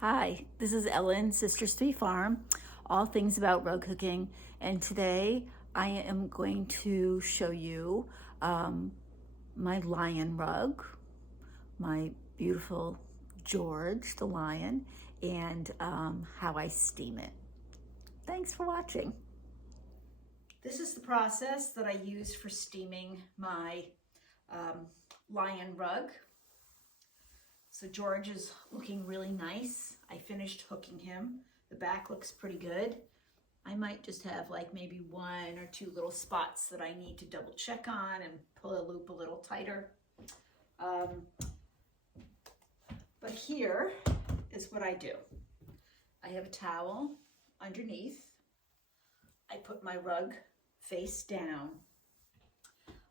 Hi, this is Ellen, Sisters 3 Farm, all things about rug cooking. And today I am going to show you my lion rug, my beautiful George the lion, and how I steam it. Thanks for watching. This is the process that I use for steaming my lion rug. So George is looking really nice. I finished hooking him. The back looks pretty good. I might just have like maybe one or two little spots that I need to double check on and pull a loop a little tighter. But here is what I do. I have a towel underneath. I put my rug face down.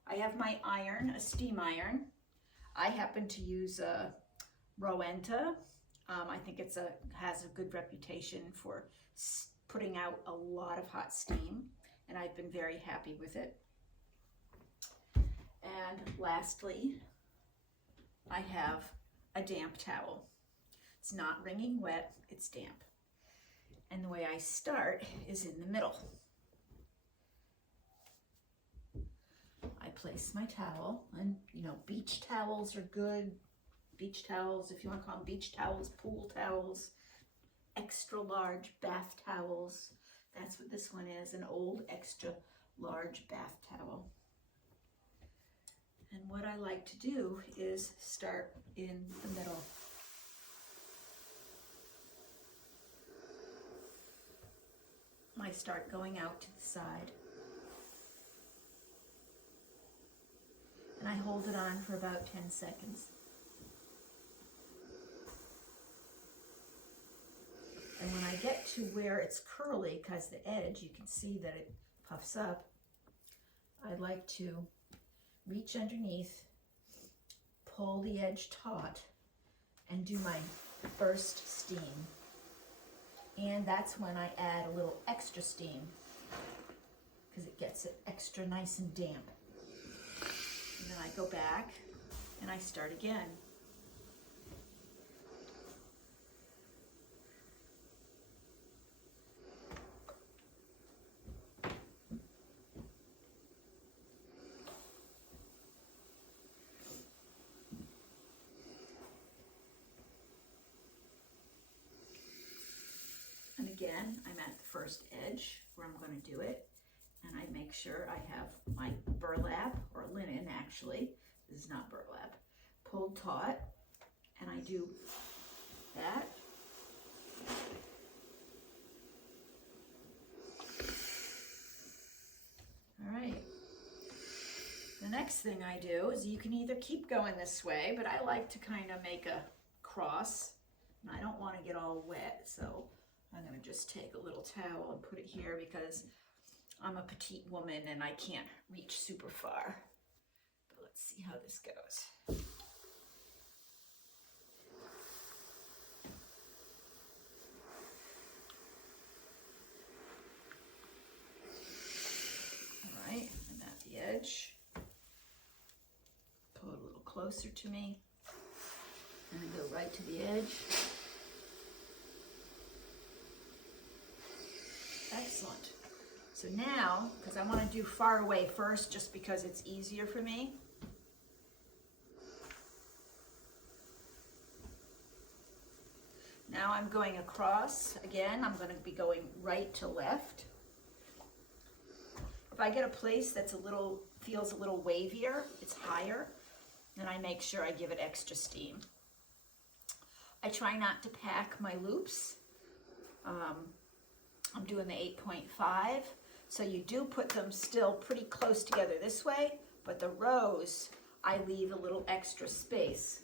I have my iron, a steam iron. I happen to use a Rowenta. I think has a good reputation for putting out a lot of hot steam, and I've been very happy with it. And lastly, I have a damp towel. It's not wringing wet, it's damp. And the way I start is in the middle. I place my towel, and beach towels are good. Beach towels, if you want to call them beach towels, pool towels, extra large bath towels. That's what this one is, an old extra large bath towel. And what I like to do is start in the middle. I start going out to the side. And I hold it on for about 10 seconds. And when I get to where it's curly, because the edge, you can see that it puffs up, I like to reach underneath, pull the edge taut, and do my first steam. And that's when I add a little extra steam, because it gets it extra nice and damp. And then I go back and I start again. And again, I'm at the first edge where I'm going to do it, and I make sure I have my burlap, or linen actually, this is not burlap, pulled taut, and I do that. All right. The next thing I do is, you can either keep going this way, but I like to kind of make a cross, and I don't want to get all wet, so I'm going to just take a little towel and put it here, because I'm a petite woman and I can't reach super far. But let's see how this goes. All right, I'm at the edge. Pull it a little closer to me, and then go right to the edge. Excellent. So now, because I want to do far away first, just because it's easier for me. Now I'm going across. Again, I'm going to be going right to left. If I get a place that's feels a little wavier, it's higher, then I make sure I give it extra steam. I try not to pack my loops. I'm doing the 8.5, so you do put them still pretty close together this way, but the rows, I leave a little extra space.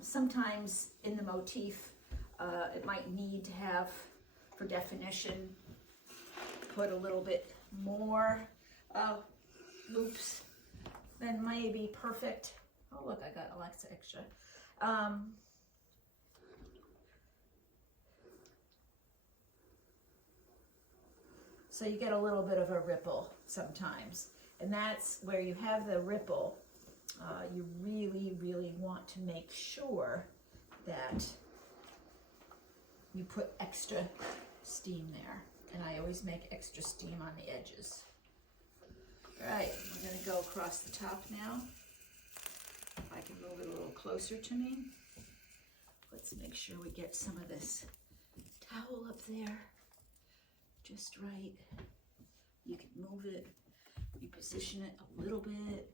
Sometimes in the motif, it might need to have, for definition, put a little bit more loops than may be perfect. Oh look, I got Alexa extra. So you get a little bit of a ripple sometimes. And that's where you have the ripple. You really, really want to make sure that you put extra steam there. And I always make extra steam on the edges. All right, we're gonna go across the top now. If I can move it a little closer to me. Let's make sure we get some of this towel up there just right. You can move it, reposition it a little bit.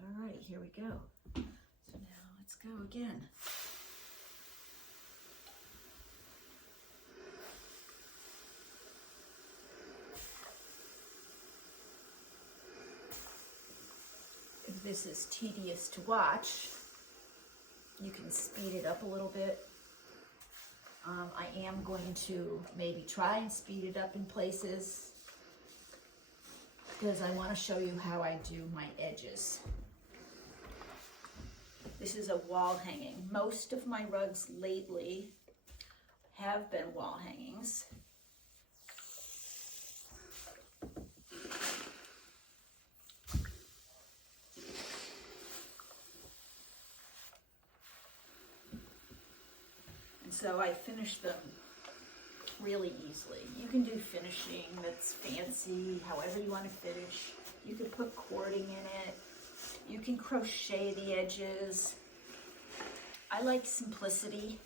All right, here we go. So now let's go again. If this is tedious to watch, you can speed it up a little bit. I am going to maybe try and speed it up in places because I want to show you how I do my edges. This is a wall hanging. Most of my rugs lately have been wall hangings. So I finish them really easily. You can do finishing that's fancy, however you want to finish. You can put cording in it. You can crochet the edges. I like simplicity.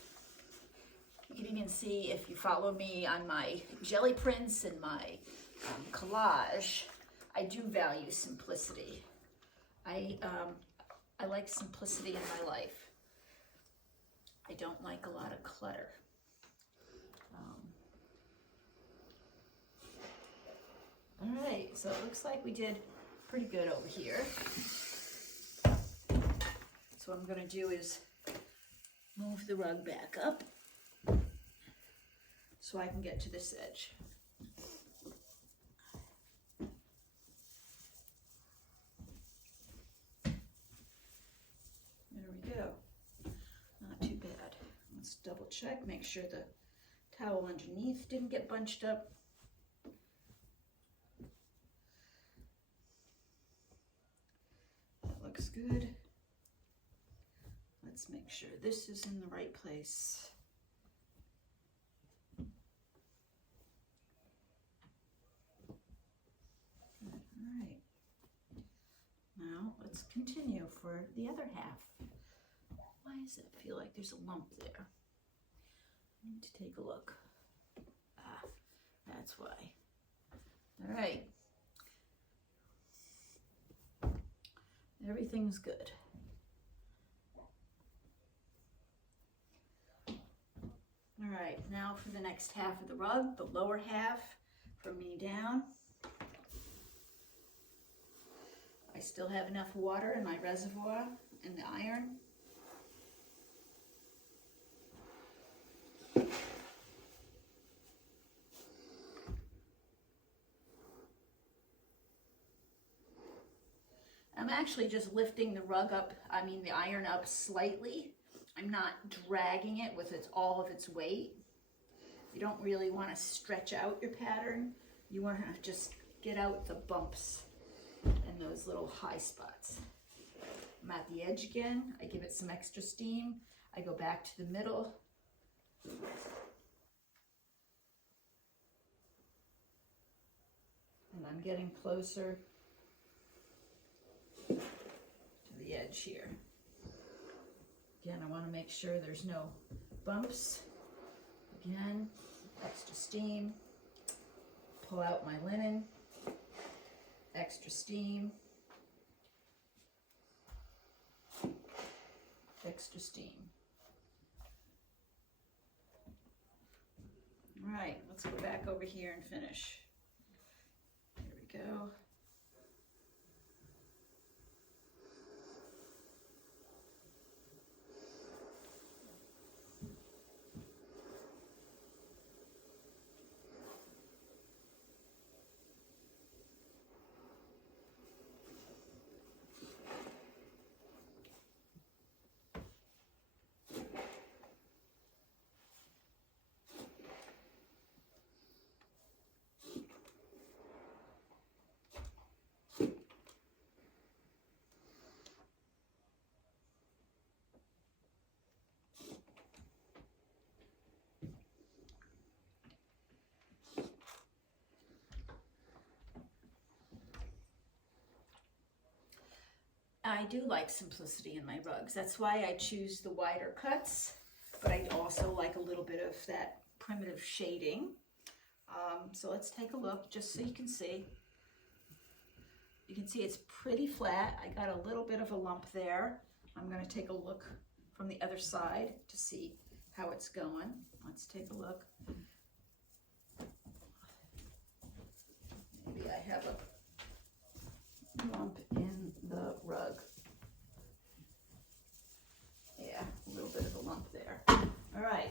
You can even see if you follow me on my jelly prints and my collage, I do value simplicity. I like simplicity in my life. I don't like a lot of clutter. All right, so it looks like we did pretty good over here. So what I'm gonna do is move the rug back up so I can get to this edge. There we go. Not too bad. Let's double check, make sure the towel underneath didn't get bunched up. That looks good. Let's make sure this is in the right place. Good. All right. Now let's continue for the other half. Why does it feel like there's a lump there? I need to take a look. Ah, that's why. All right. Everything's good. All right, now for the next half of the rug, the lower half from me down. I still have enough water in my reservoir and the iron. I'm actually just lifting the rug up, the iron up slightly. I'm not dragging it with all of its weight. You don't really want to stretch out your pattern. You want to just get out the bumps and those little high spots. I'm at the edge again. I give it some extra steam. I go back to the middle. And I'm getting closer to the edge here. Again, I want to make sure there's no bumps. Again, extra steam. Pull out my linen. Extra steam. Extra steam. All right, let's go back over here and finish. Here we go. I do like simplicity in my rugs. That's why I choose the wider cuts, but I also like a little bit of that primitive shading. So let's take a look just so you can see. You can see it's pretty flat. I got a little bit of a lump there. I'm going to take a look from the other side to see how it's going. Let's take a look. Maybe I have a lump in the rug. Yeah, a little bit of a lump there. All right.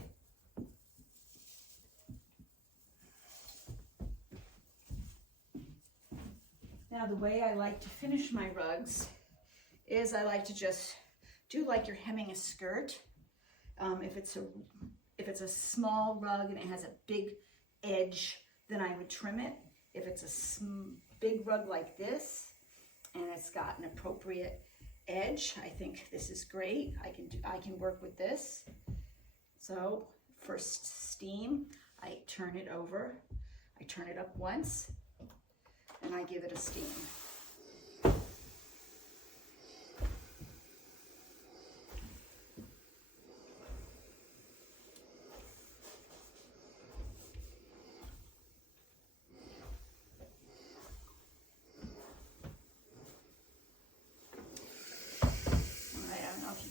Now the way I like to finish my rugs is I like to just do like you're hemming a skirt. If it's a small rug and it has a big edge, then I would trim it. If it's a big rug like this and it's got an appropriate edge, I think this is great. I can work with this. So first steam, I turn it over. I turn it up once and I give it a steam.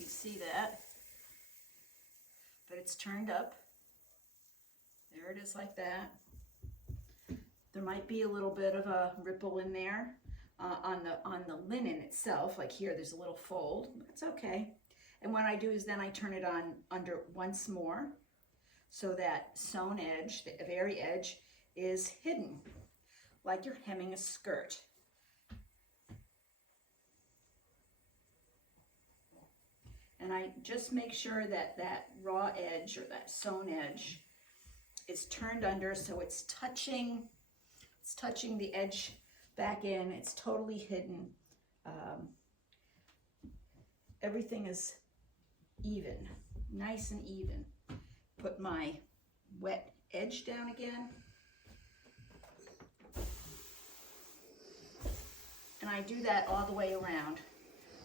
See that, but it's turned up. There it is like that. There might be a little bit of a ripple in there on the linen itself, like here there's a little fold. It's okay. And what I do is then I turn it on under once more so that sewn edge, the very edge, is hidden like you're hemming a skirt. And I just make sure that that raw edge or that sewn edge is turned under so it's touching the edge back in. It's totally hidden. Everything is even, nice and even. Put my wet edge down again. And I do that all the way around.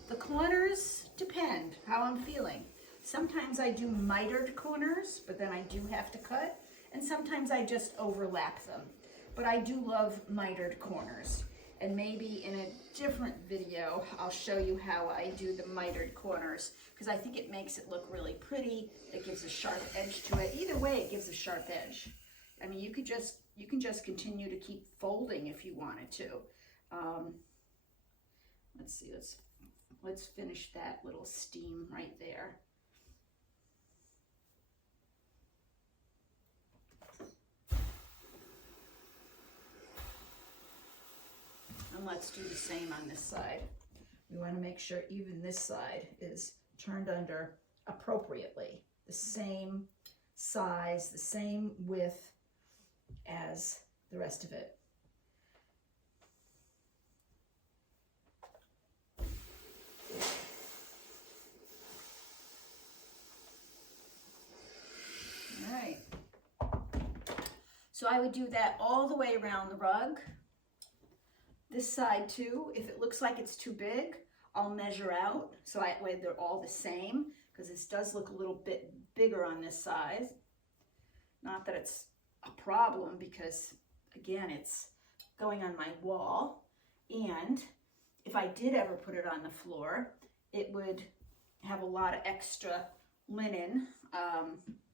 The corners depend how I'm feeling. Sometimes I do mitered corners, but then I do have to cut, and sometimes I just overlap them. But I do love mitered corners, and maybe in a different video I'll show you how I do the mitered corners, because I think it makes it look really pretty. It gives a sharp edge to it. Either way, it gives a sharp edge. I mean, you can just continue to keep folding if you wanted to. Let's see. Let's finish that little steam right there. And let's do the same on this side. We want to make sure even this side is turned under appropriately. The same size, the same width as the rest of it. So I would do that all the way around the rug. This side too, if it looks like it's too big, I'll measure out so that way they're all the same, because this does look a little bit bigger on this side. Not that it's a problem, because again, it's going on my wall, and if I did ever put it on the floor, it would have a lot of extra linen,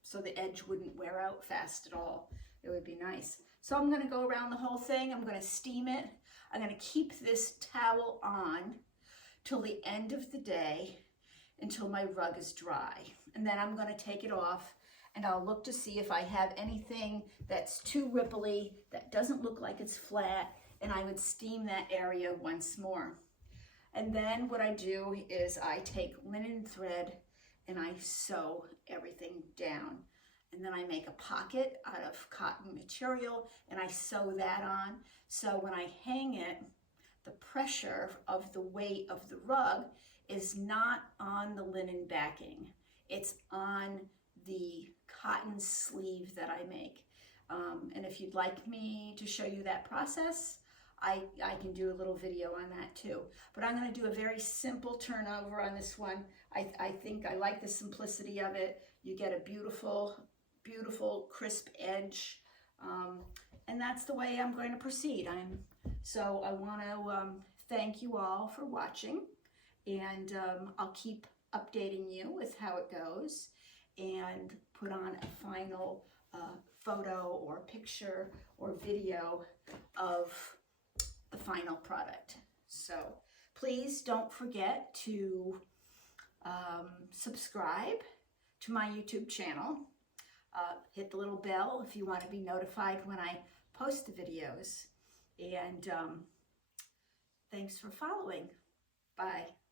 so the edge wouldn't wear out fast at all. It would be nice. So I'm going to go around the whole thing. I'm going to steam it. I'm going to keep this towel on till the end of the day, until my rug is dry. And then I'm going to take it off, and I'll look to see if I have anything that's too ripply, that doesn't look like it's flat, and I would steam that area once more. And then what I do is I take linen thread and I sew everything down. And then I make a pocket out of cotton material and I sew that on. So when I hang it, the pressure of the weight of the rug is not on the linen backing. It's on the cotton sleeve that I make. And if you'd like me to show you that process, I can do a little video on that too. But I'm going to do a very simple turnover on this one. I think I like the simplicity of it. You get a beautiful, beautiful crisp edge. And that's the way I'm going to proceed. So I want to thank you all for watching, and I'll keep updating you with how it goes and put on a final photo or picture or video of the final product. So please don't forget to subscribe to my YouTube channel. Hit the little bell if you want to be notified when I post the videos. And thanks for following. Bye.